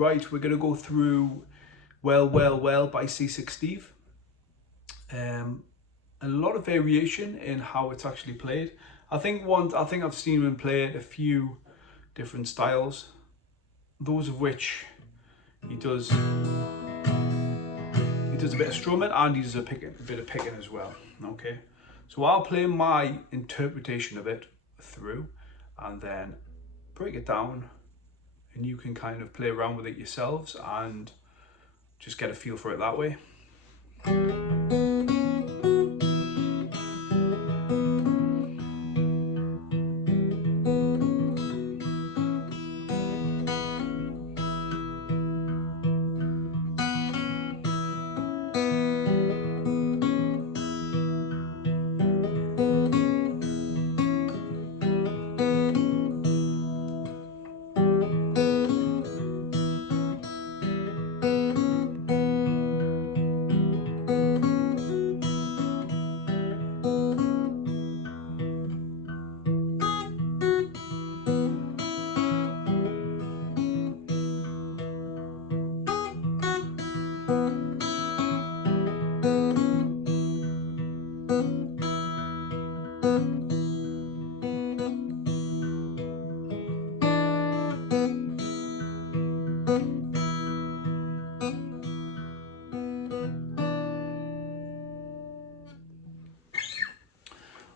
Right, we're going to go through Well, Well, Well by Seasick Steve. A lot of variation in how it's actually played. I think I've seen him play it a few different styles, those of which he does a bit of strumming and he does a bit of picking as well. Okay, so I'll play my interpretation of it through and then break it down, and you can kind of play around with it yourselves and just get a feel for it that way.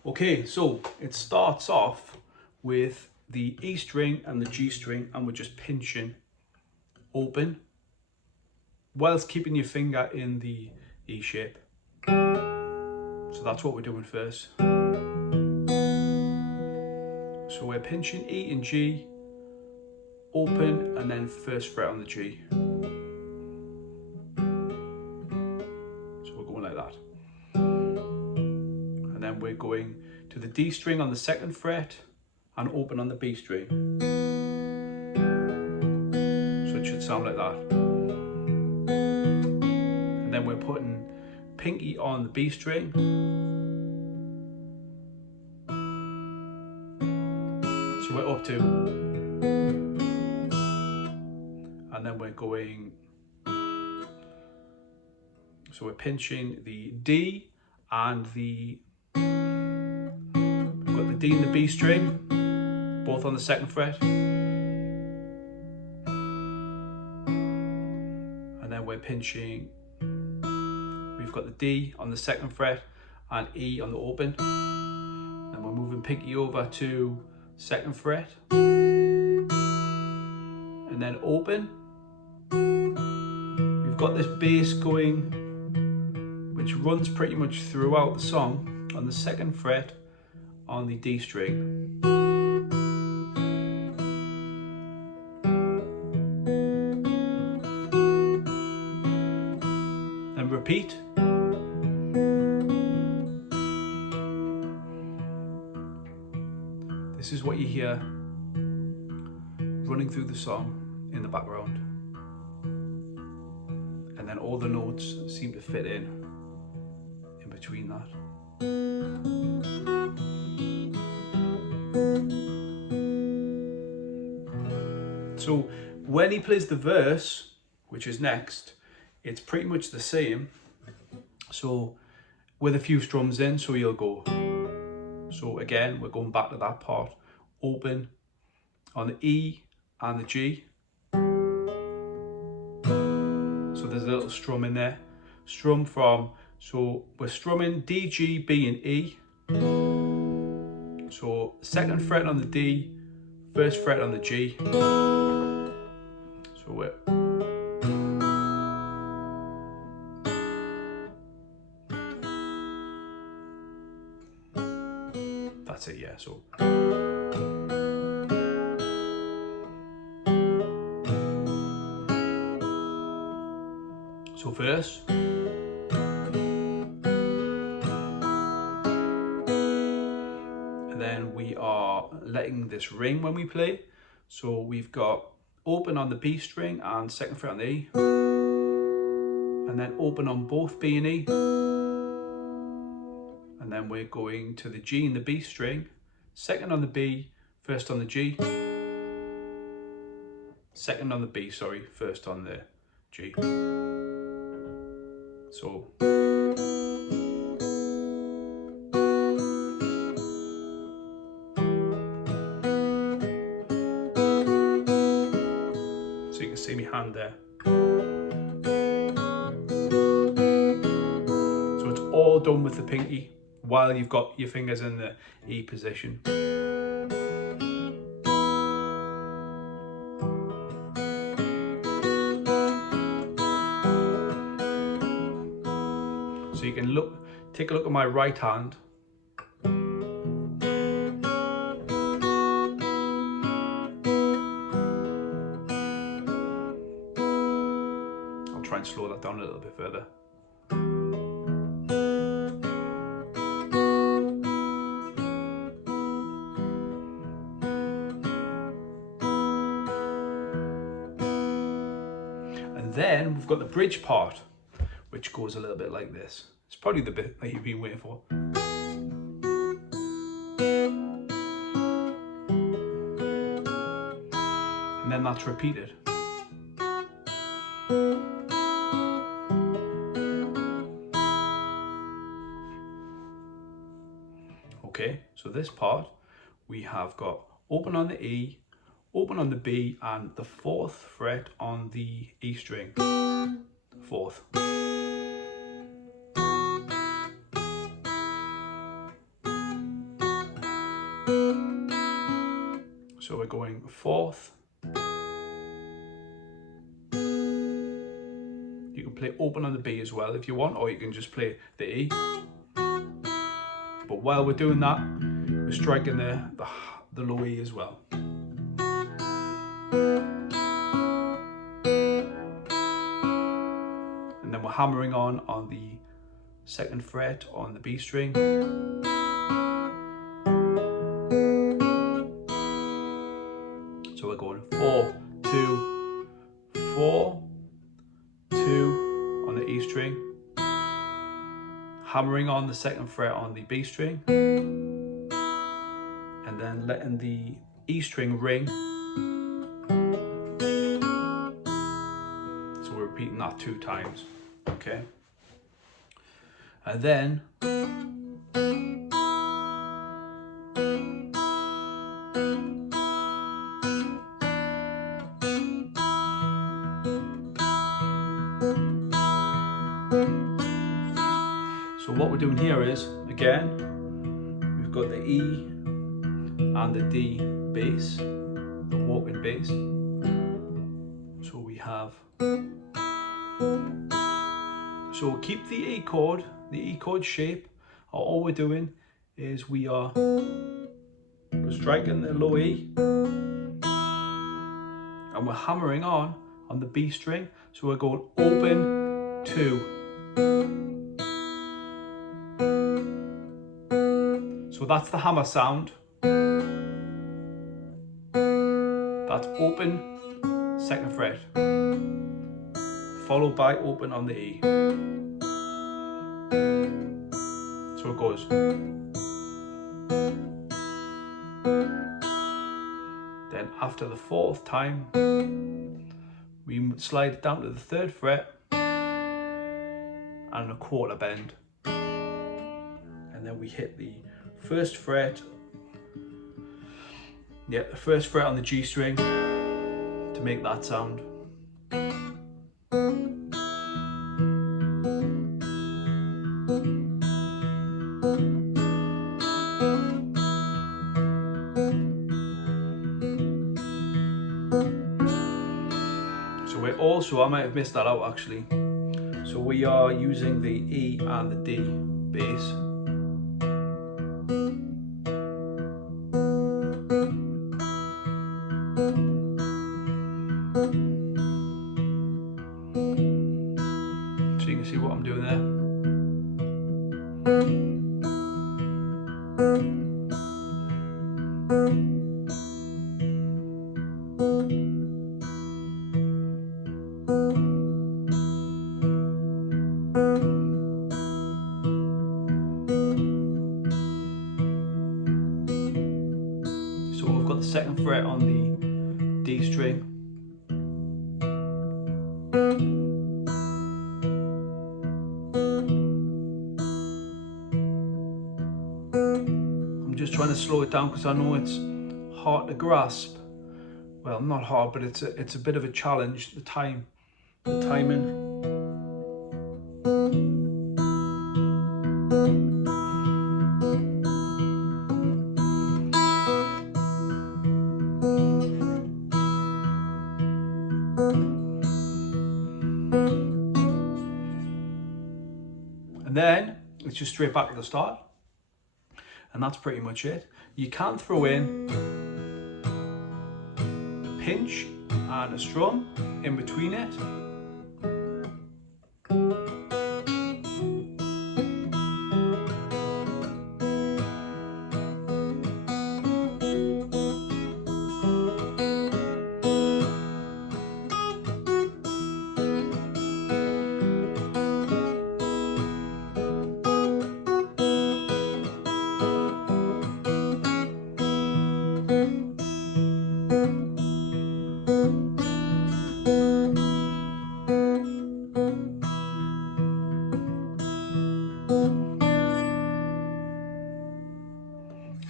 Okay, so it starts off with the E string and the G string, and we're just pinching open whilst keeping your finger in the E shape. So that's what we're doing first. So we're pinching E and G, open, and then first fret on the G. So we're going like that. And then we're going to the D string on the second fret and open on the B string. So it should sound like that. And then we're putting pinky on the B string. So we're up to. And then we're going, so we're pinching the D and we've got the D and the B string, both on the second fret. And then we're pinching, we've got the D on the second fret and E on the open. And we're moving pinky over to second fret. And then open. We've got this bass going, which runs pretty much throughout the song, on the second fret on the D string. Then repeat. This is what you hear running through the song in the background. And then all the notes seem to fit in between that. So when he plays the verse, which is next, it's pretty much the same. So with a few strums in, so you'll go. So again, we're going back to that part. Open on the E and the G. So there's a little strum in there. Strum from, so we're strumming D, G, B and E. So second fret on the D, first fret on the G. So we're, that's it, yeah. So verse. And then we are letting this ring when we play. So we've got open on the B string and second fret on the E. And then open on both B and E. And then we're going to the G and the B string, second on the B, first on the G. second on the B, sorry, first on the G. So you can see my hand there. So it's all done with the pinky while you've got your fingers in the E position. So you can take a look at my right hand. I'll try and slow that down a little bit further. And then we've got the bridge part, which goes a little bit like this. It's probably the bit that you've been waiting for. And then that's repeated. Okay, so this part, we have got open on the E, open on the B, and the 4th fret on the E string. 4th. So we're going 4th. You can play open on the B as well if you want, or you can just play the E. But while we're doing that, we're striking the low E as well. And then we're hammering on the 2nd fret on the B string. So we're going 4, 2, 4, 2 on the E string, hammering on the 2nd fret on the B string, and then letting the E string ring. So we're repeating that 2 times, okay? And then so what we're doing here is, again, we've got the E and the D bass, the walking bass. So we have, so we'll keep the E chord shape. All we're doing is we're striking the low E and we're hammering on the B string. So we're going open, 2. So that's the hammer sound. That's open, 2nd fret, followed by open on the E. So it goes. Then after the 4th time, we slide it down to the 3rd fret and a 1/4 bend. And then we hit the 1st fret, the 1st fret on the G string to make that sound. So we're also, I might have missed that out actually. So we are using the E and the D bass. So you can see what I'm doing there. So we've got the 2nd fret on the D string, trying to slow it down because I know it's hard to grasp. Well, not hard, but it's a bit of a challenge, the timing. And then it's just straight back to the start. And that's pretty much it. You can throw in a pinch and a strum in between it.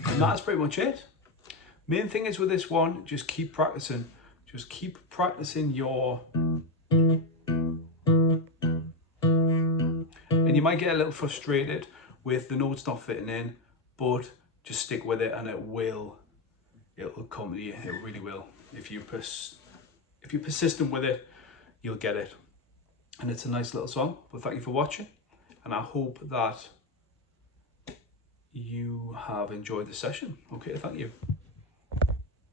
And that's pretty much it. Main thing is with this one, just keep practicing. Just keep practicing your... And you might get a little frustrated with the notes not fitting in, but just stick with it and it'll come to you. It really will. If you're persistent with it, you'll get it. And it's a nice little song. But thank you for watching, and I hope that you have enjoyed the session. Okay, thank you.